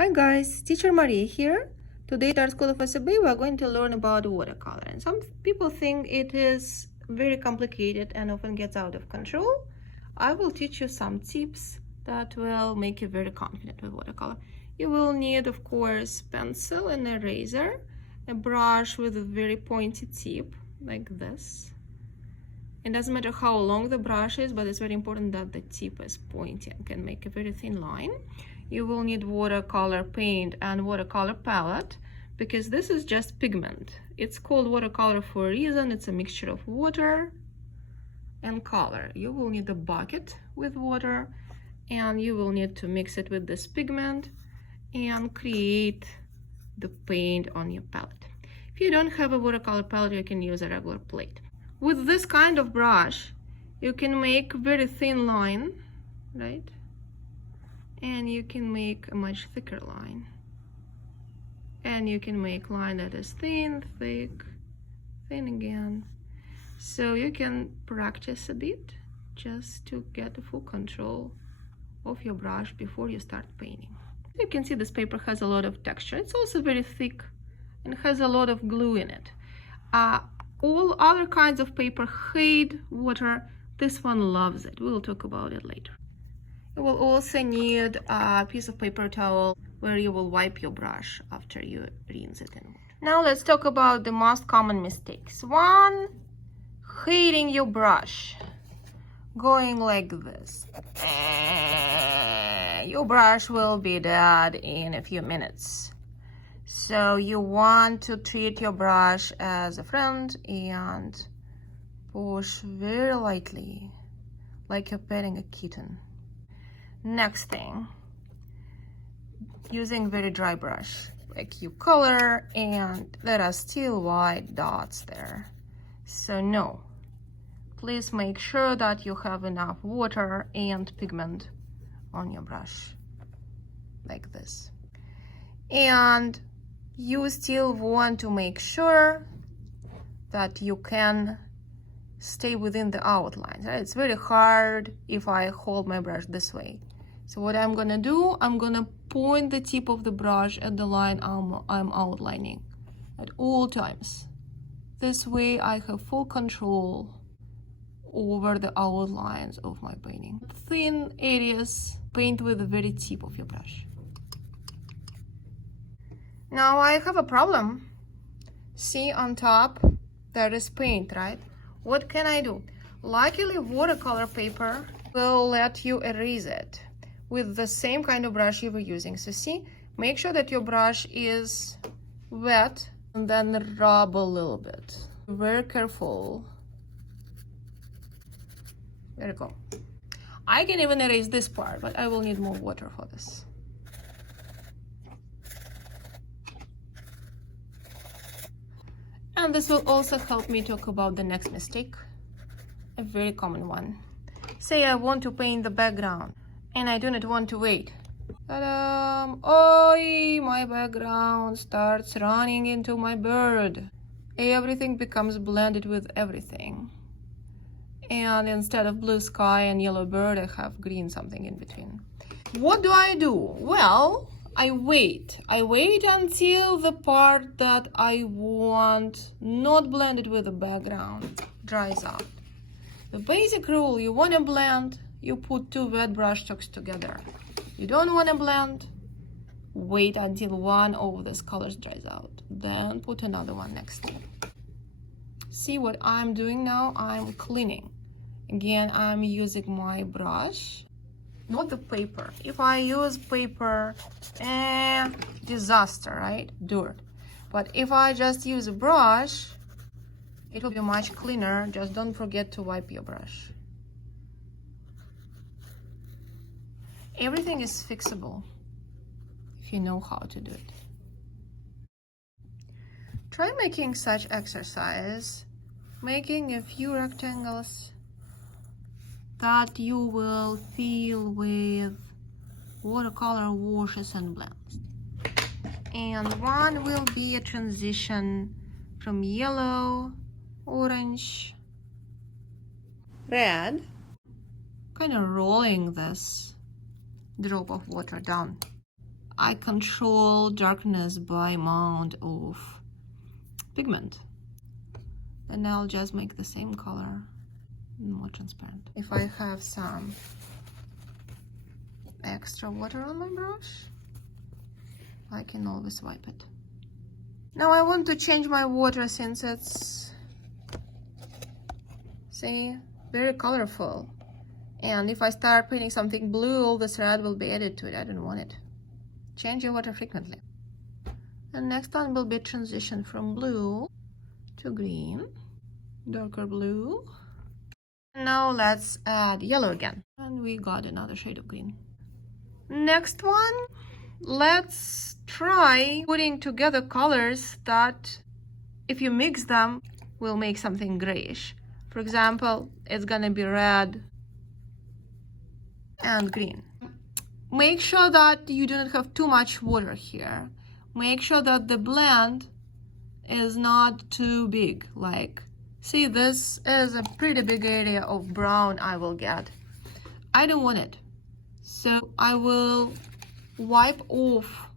Hi guys, Teacher Maria here. Today at our School of SAB we are going to learn about watercolor. And some people think it is very complicated and often gets out of control. I will teach you some tips that will make you very confident with watercolor. You will need, of course, pencil and eraser, a brush with a very pointy tip like this. It doesn't matter how long the brush is, but it's very important that the tip is pointy and can make a very thin line. You will need watercolor paint and watercolor palette because this is just pigment. It's called watercolor for a reason. It's a mixture of water and color. You will need a bucket with water and you will need to mix it with this pigment and create the paint on your palette. If you don't have a watercolor palette, you can use a regular plate. With this kind of brush, you can make very thin line, right? And you can make a much thicker line. And you can make line that is thin, thick, thin again. So you can practice a bit just to get the full control of your brush before you start painting. You can see this paper has a lot of texture. It's also very thick and has a lot of glue in it. All other kinds of paper hate water. This one loves it. We'll talk about it later. You will also need a piece of paper towel where you will wipe your brush after you rinse it in water. Now let's talk about the most common mistakes. One, hating your brush, going like this. Your brush will be dead in a few minutes. So you want to treat your brush as a friend and push very lightly, like you're petting a kitten. Next thing, using very dry brush, like you color and there are still white dots there. So no, please make sure that you have enough water and pigment on your brush, like this. And you still want to make sure that you can stay within the outlines. Right? It's very hard if I hold my brush this way. So what I'm gonna do, I'm gonna point the tip of the brush at the line I'm outlining at all times. This way I have full control over the outlines of my painting. Thin areas, paint with the very tip of your brush. Now I have a problem. See, on top there is paint, right? What can I do? Luckily, watercolor paper will let you erase it with the same kind of brush you were using. So see, make sure that your brush is wet and then rub a little bit. Very careful. There you go. I can even erase this part, but I will need more water for this. And this will also help me talk about the next mistake, a very common one. Say I want to paint the background and I do not want to wait. Ta-da! Oh, my background starts running into my bird. Everything becomes blended with everything. And instead of blue sky and yellow bird, I have green something in between. What do I do? Well, I wait until the part that I want not blended with the background dries out. The basic rule, you want to blend, you put two wet brush strokes together. You don't want to blend, wait until one of these colors dries out, then put another one next to it. See what I'm doing now? I'm cleaning. Again, I'm using my brush, not the paper. If I use paper, disaster, right? Dirt. But if I just use a brush, it will be much cleaner. Just don't forget to wipe your brush. Everything is fixable if you know how to do it. Try making such exercise, making a few rectangles that you will fill with watercolor washes and blends. And one will be a transition from yellow, orange, red, kind of rolling this drop of water down. I control darkness by amount of pigment. And I'll just make the same color more transparent. If I have some extra water on my brush, I can always wipe it. Now I want to change my water since it's, see, very colorful. And if I start painting something blue, all this red will be added to it. I don't want it. Change your water frequently. And next one will be transition from blue to green, darker blue. Now let's add yellow again. And we got another shade of green. Next one, let's try putting together colors that, if you mix them, will make something grayish. For example, it's gonna be red and green. Make sure that you do not have too much water here. Make sure that the blend is not too big. Like, see, this is a pretty big area of brown I will get. I don't want it. So I will wipe off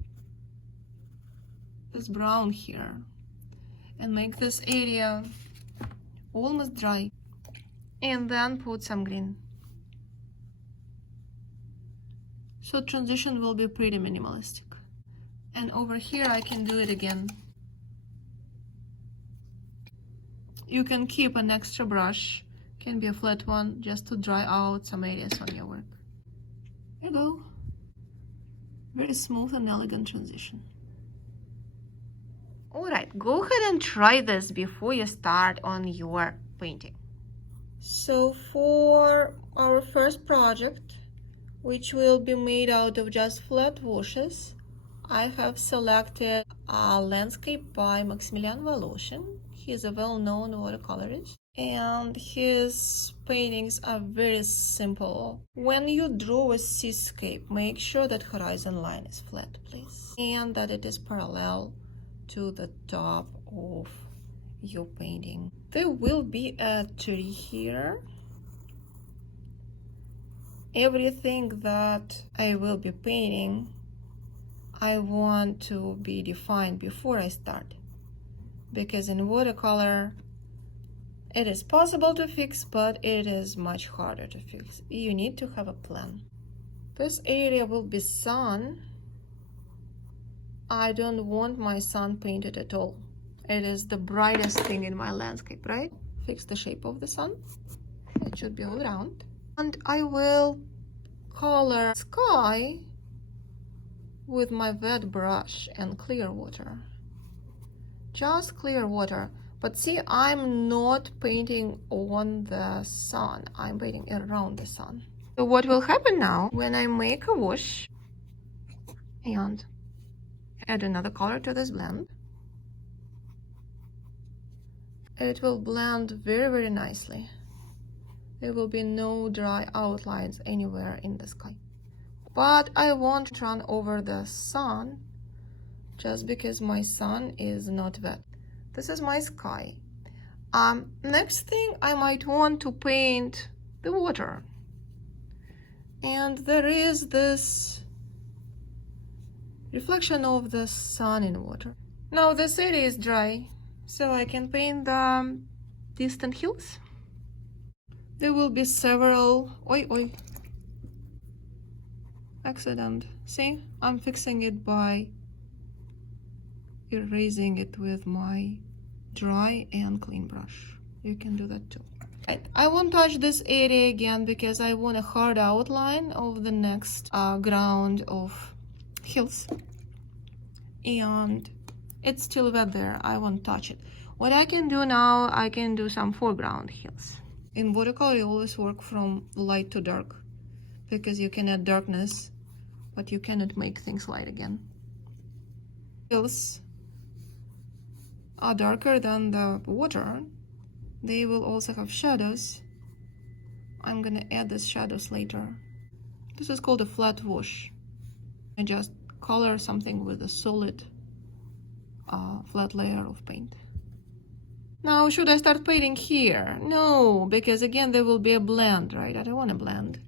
this brown here and make this area almost dry. And then put some green. So transition will be pretty minimalistic. And over here I can do it again. You can keep an extra brush, can be a flat one, just to dry out some areas on your work. There you go. Very smooth and elegant transition. Alright, go ahead and try this before you start on your painting. So for our first project, which will be made out of just flat washes, I have selected a landscape by Voloshin. He's a well-known watercolorist, and his paintings are very simple. When you draw a seascape, make sure that horizon line is flat, please, and that it is parallel to the top of your painting. There will be a tree here. Everything that I will be painting, I want to be defined before I start, because in watercolor it is possible to fix, but it is much harder to fix. You need to have a plan. This area will be sun. I don't want my sun painted at all. It is the brightest thing in my landscape, right? Fix the shape of the sun. It should be all around. And I will color sky with my wet brush and clear water. Just clear water. But see, I'm not painting on the sun. I'm painting around the sun. So what will happen now, when I make a wash and add another color to this blend, it will blend very, very nicely. There will be no dry outlines anywhere in the sky. But I won't run over the sun just because my sun is not wet. This is my sky. Next thing, I might want to paint the water. And there is this reflection of the sun in water. Now this area is dry, so I can paint the distant hills. There will be several, accident. See, I'm fixing it by erasing it with my dry and clean brush. You can do that too. Right. I won't touch this area again because I want a hard outline of the next ground of hills. And it's still wet there. I won't touch it. What I can do now, I can do some foreground hills. In watercolor, you always work from light to dark because you can add darkness, but you cannot make things light again. Hills are darker than the water. They will also have shadows. I'm gonna add these shadows later. This is called a flat wash. I just color something with a solid flat layer of paint. Now, should I start painting here? No, because again, there will be a blend, right? I don't want to blend.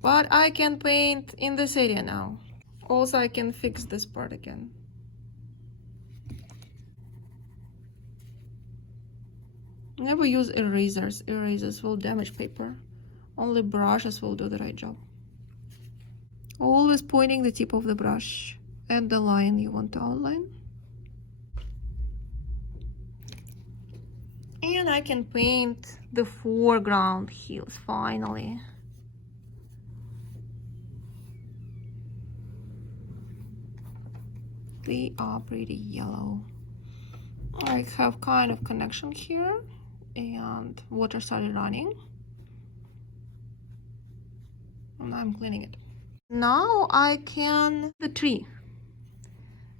But I can paint in this area now. Also, I can fix this part again. Never use erasers. Erasers will damage paper. Only brushes will do the right job. Always pointing the tip of the brush at the line you want to outline. And I can paint the foreground heels finally. They are pretty yellow. I have kind of connection here and water started running. And I'm cleaning it. Now I can the tree.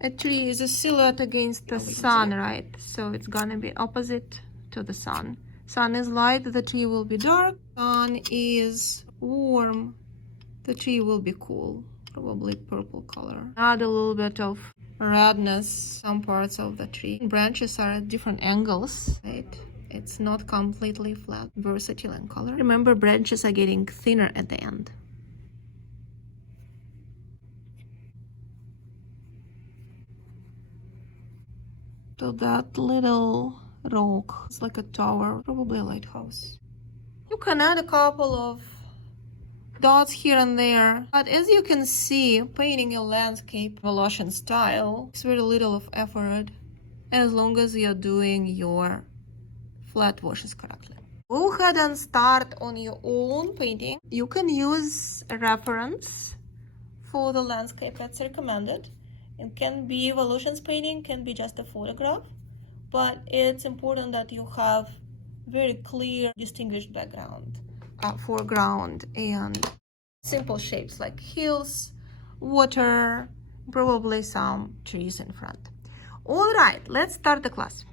A tree is a silhouette against the sun, right? So it's gonna be opposite to the sun. Sun is light, the tree will be dark. Sun is warm, the tree will be cool. Probably purple color. Add a little bit of redness, some parts of the tree. Branches are at different angles, right? It's not completely flat. Versatile in color. Remember, branches are getting thinner at the end. So that little rock is like a tower, probably a lighthouse. You can add a couple of dots here and there, but as you can see, painting a landscape Voloshin style is very little of effort as long as you're doing your flat washes correctly. Go ahead and start on your own painting. You can use a reference for the landscape that's recommended. It can be Voloshin's painting, can be just a photograph, but it's important that you have very clear, distinguished background, foreground, and simple shapes like hills, water, probably some trees in front. All right, let's start the class.